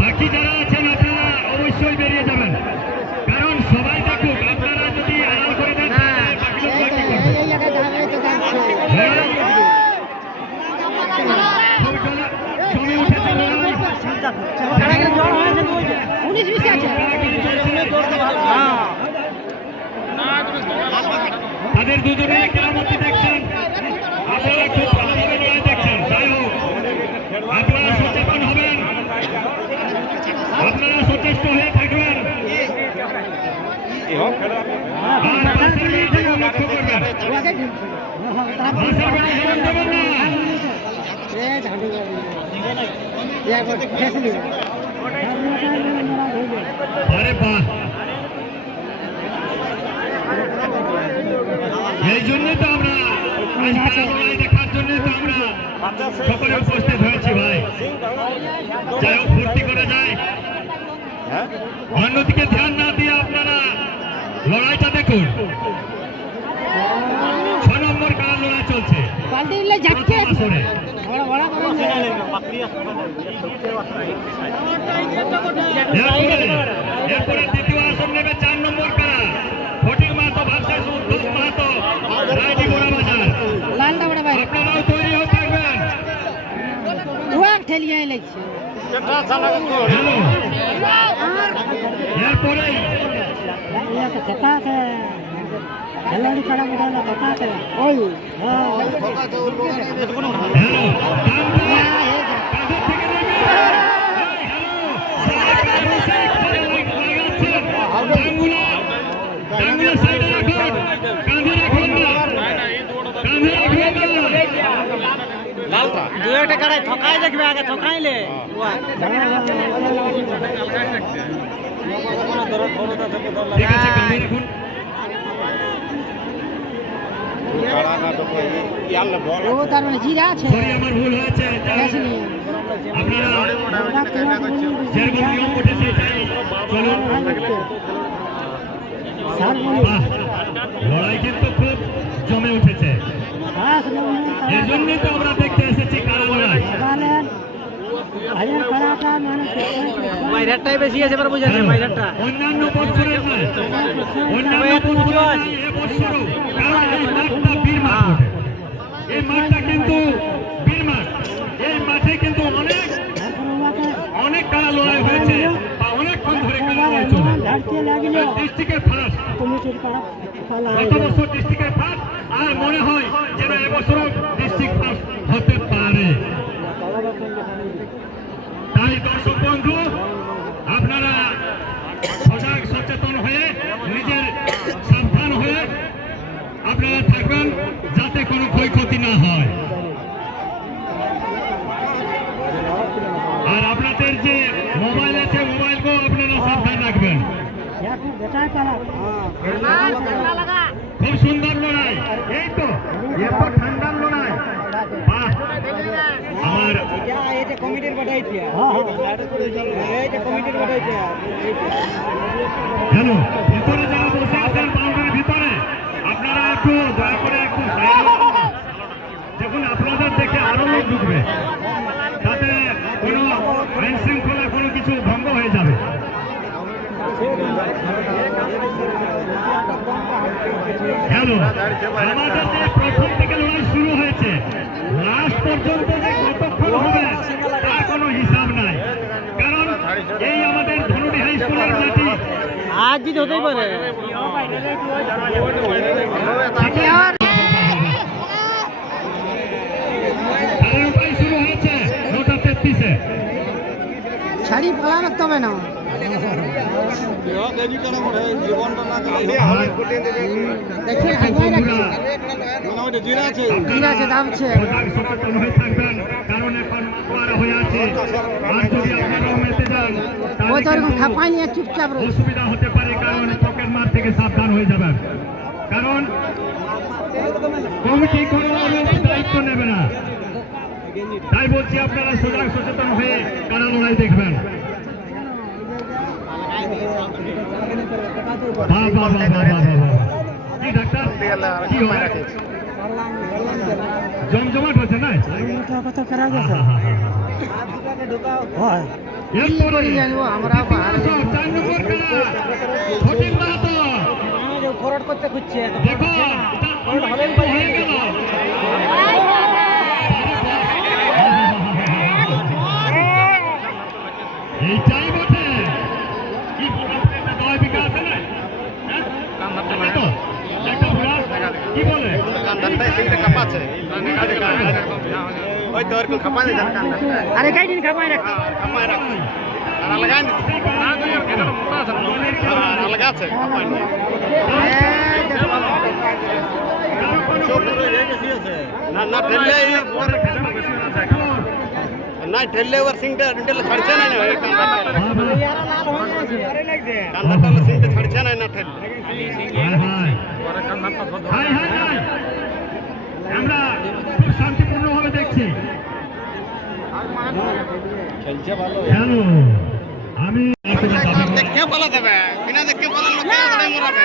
বাকি যারা আছেন আপনারা অবশ্যই বেরিয়ে যাবেন, কারণ সবাই দেখুক। আপনারা যদি আড়াল করে দেন জমে উঠেছে তাদের দুজনে কেরামতি দেখছেন। আপনারা খুব ভালোভাবে লড়াই দেখছেন। যাই হোক, আপনারা সচেতন হবেন, আপনারা সচেষ্ট হয়ে থাকবেন। লক্ষ্য করবেন, আরে বাহ, এই জন্যই তো আমরা দেখার জন্য তো আমরা সকলে উপস্থিত হয়েছি ভাই। যাই হোক, ফুর্তি করে যায়, অন্যদিকে ধ্যান না দিয়ে আপনারা লড়াইটা দেখুন। 6 নম্বর কার লড়াই চলছে এরপরে দ্বিতীয় আসন নেবে 4 নম্বর কারা, ফটিক মাহাতো ভার্সেস উদ্ধব মাহাতো, রায়ডি গোড়া বাজার। আপনারাও তৈরি হয়ে থাকবেন। এরপরে খেলাড়ি খেলা বোঝা না কথা আছে ওই দু একটা কারাই ঠকাই দেখবে, আগে ঠকাইলে ঠিক আছে, কাঁধে রাখুন। তার মানে জিরা আছে, আমার ভুল হয়েছে। আপনারা যেরকম নিয়ম উঠেছে তাই চলুন। লড়াই কিন্তু খুব জমে উঠেছে, এই জন্যই তো আমরা দেখতে এসেছি কারা লড়াই। বেশি আছে, অন্যান্য বছরের নয়, এবছরও, কারণ এই মাঠটা বীর মাঠ, এই মাঠটা কিন্তু বীর মাঠ। এই মাঠে কিন্তু অনেক কারা লড়াই হয়েছে বা অনেকক্ষণ ধরে কারা লড়াই চলে। ডিস্ট্রিক্টের ফার্স্ট, গত বছর ডিস্ট্রিক্টের ফার্স্ট, আর মনে হয় যেন এবছরও ডিস্ট্রিক্ট ফার্স্ট হতে পারে। তাই দর্শক বন্ধু, আপনারা সজাগ সচেতন হয়ে নিজের সাবধান হয়ে আপনারা থাকবেন, যাতে কোনো ক্ষয়ক্ষতি না হয়। আর আপনাদের যে মোবাইল আছে, মোবাইলকেও আপনারা সাবধান রাখবেন। খুব সুন্দর লড়াই, এই তো এত ঠান্ডার লড়াই। বাহ, আমার হ্যালো, ভিতরে যারা বসে আছেন বাউন্ডারির ভিতরে, আপনারা একটু দয়া করে একটু দেখুন, আপনাদের দেখে আরো লোক ঢুকবে, তাতে কোনো আইন শৃঙ্খলা কোনো কিছু ভঙ্গ হয়ে যাবে। হ্যালো, আমাদের যে প্রথম থেকে লড়াই শুরু হয়েছে, লাস্ট পর্যন্ত যে কতক্ষণ হবে তার কোনো হিসাব নাই, কারণ এই আমাদের ধনুটি হাই স্কুলের মাটি। আজ জিত হতেই পারে। গাড়ি পালা রাখতে হবে না দেখি ঠিক আছে দামছে সজাগ সচেতন হয়ে থাকবেন, কারণ এখন মাতোয়ারা হয়ে আছে। আর যদি আপনারাও মেতে যান ওই তো তাহলে ওরকম কিন্তু খাপাই নিয়ে চুপচাপ রয়েছে অসুবিধা হতে পারে, কারণ পকেট মার থেকে সাবধান হয়ে যাবেন। কারণ কমিটি কোনো দায়িত্ব নেবে না, তাই বলছি আপনারা সজাগ সচেতন হয়ে কারা লড়াই দেখবেন। বাহ বাহ বাহ বাহ বাহ বাহ। কি ডাক্তার কি হয়? জমজমাট হচ্ছে না? কথা করা গেছে এরপরে জানবো আমরা দ্বিতীয় আসর, 4 নম্বর খেলা, সচিন মাহাতো। ফরওয়ার্ড করতে খুঁজছে দেখো এটা হয়ে গেল। এইটাই বটে। কি একটা 9 বিঘা আছে না? হ্যাঁ? তো একটা বুড়া কি বলে? আরে কাই দিন খাপাই রাখ না ঠেললে ওর সিংটা ঠেললে ছাড়ছে না সিংটা ছাড়ছে না ঠেললে আমরা খুব শান্তিপূর্ণভাবে দেখছি। কেন আমি দেখে পালা দেবে বিনা দেখে পালালে মরাবে